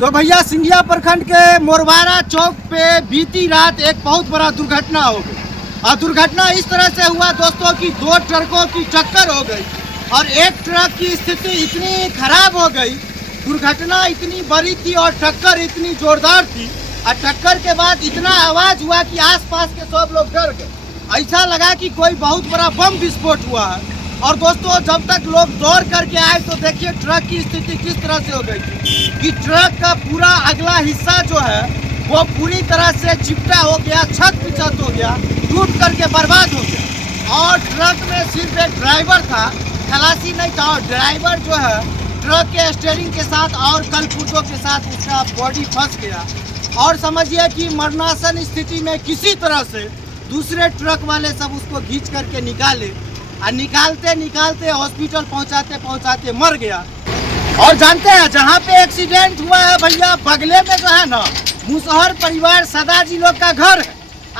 तो भैया सिंघिया प्रखंड के मोरवारा चौक पे बीती रात एक बहुत बड़ा दुर्घटना हो गई। और दुर्घटना इस तरह से हुआ दोस्तों कि दो ट्रकों की टक्कर हो गई और एक ट्रक की स्थिति इतनी खराब हो गई, दुर्घटना इतनी बड़ी थी और टक्कर इतनी जोरदार थी और टक्कर के बाद इतना आवाज़ हुआ कि आसपास के सब लोग डर गए। ऐसा लगा कि कोई बहुत बड़ा बम विस्फोट हुआ है। और दोस्तों जब तक लोग दौड़ करके आए तो देखिए ट्रक की स्थिति किस तरह से हो गई थी कि ट्रक का पूरा अगला हिस्सा जो है वो पूरी तरह से चिपटा हो गया, छत पिछत हो गया, टूट करके बर्बाद हो गया। और ट्रक में सिर्फ एक ड्राइवर था, खलासी नहीं था। और ड्राइवर जो है ट्रक के स्टीयरिंग के साथ और कलपुर्जों के साथ उसका बॉडी फंस गया। और समझिए कि मरणासन स्थिति में किसी तरह से दूसरे ट्रक वाले सब उसको खींच करके निकाले और निकालते निकालते हॉस्पिटल पहुंचाते पहुंचाते मर गया। और जानते हैं जहां पे एक्सीडेंट हुआ है भैया बगले में जो है ना मुसहर परिवार सदा जी लोग का घर है।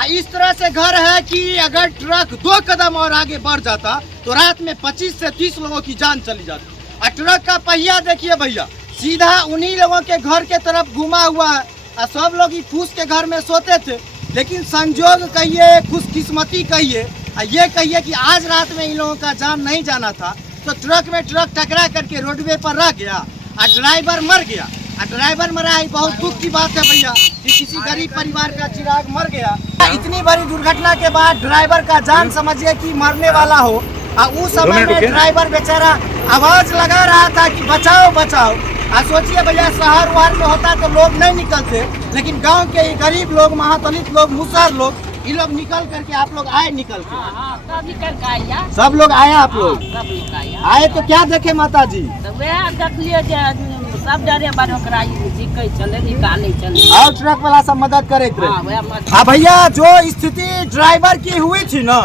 इस तरह से घर है कि अगर ट्रक 2 कदम और आगे बढ़ जाता तो रात में 25 से 30 लोगों की जान चली जाती। और ट्रक का पहिया देखिए भैया सीधा उन्हीं लोगों के घर के तरफ घुमा हुआ है। और सब लोग ही फूस के घर में सोते थे, लेकिन संजोग कहिए, खुशकिस्मती कहिए, ये कहिए कि आज रात में इन लोगों का जान नहीं जाना था। तो ट्रक में ट्रक टकरा करके रोडवे पर रह गया और ड्राइवर मर गया। और ड्राइवर मरा है, बहुत दुख की बात है भैया कि किसी गरीब परिवार का चिराग मर गया। इतनी बड़ी दुर्घटना के बाद ड्राइवर का जान समझिए कि मरने वाला हो। और उस समय में ड्राइवर बेचारा आवाज लगा रहा था कि बचाओ बचाओ। और सोचिए भैया शहर वहर में होता तो लोग नहीं निकलते, लेकिन गांव के गरीब लोग, महादलित लोग, मुसहर लोग, ये लोग निकल करके आप लोग आए निकल के। सब निकल के आया, सब लोग आए, आप लोग सब लोग आया। आए तो क्या देखे माता जी? तो वह देख लिए सब डरे बड़ो कराई चले निकाले चले और ट्रक वाला सब मदद करे थे। हाँ भैया जो स्थिति ड्राइवर की हुई थी ना,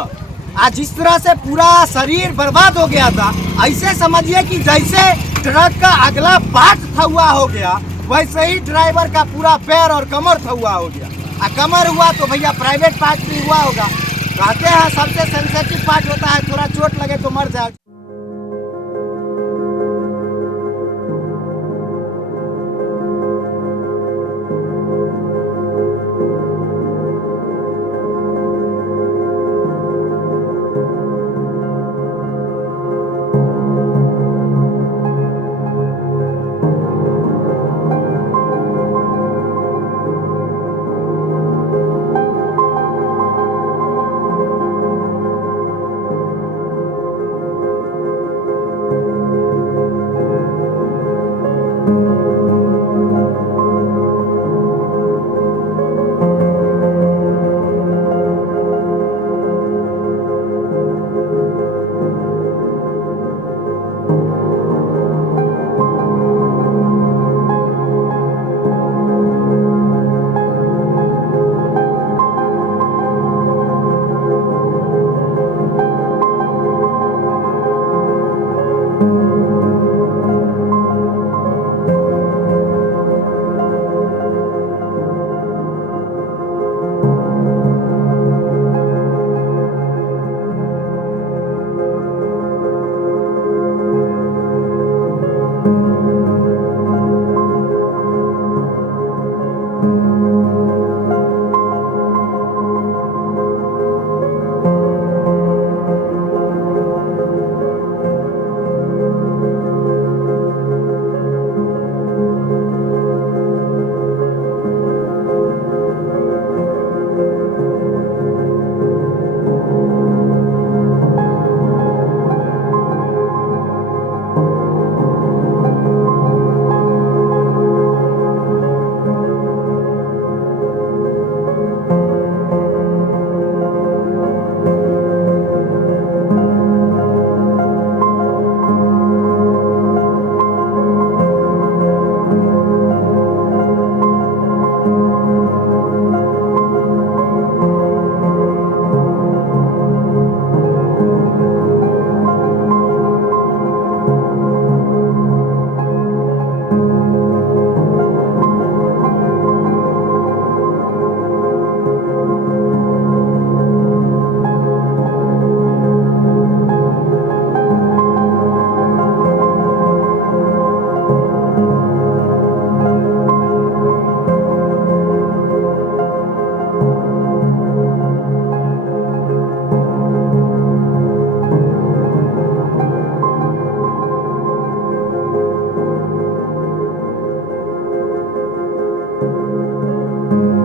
आज जिस तरह से पूरा शरीर बर्बाद हो गया था, ऐसे समझिए कि जैसे ट्रक का अगला पार्ट थहुआ हो गया वैसे ही ड्राइवर का पूरा पैर और कमर थहुआ हो गया। और कमर हुआ तो भैया प्राइवेट पार्ट भी हुआ होगा। कहते हैं सबसे सेंसिटिव पार्ट होता है, थोड़ा चोट लगे तो मर जाए। है।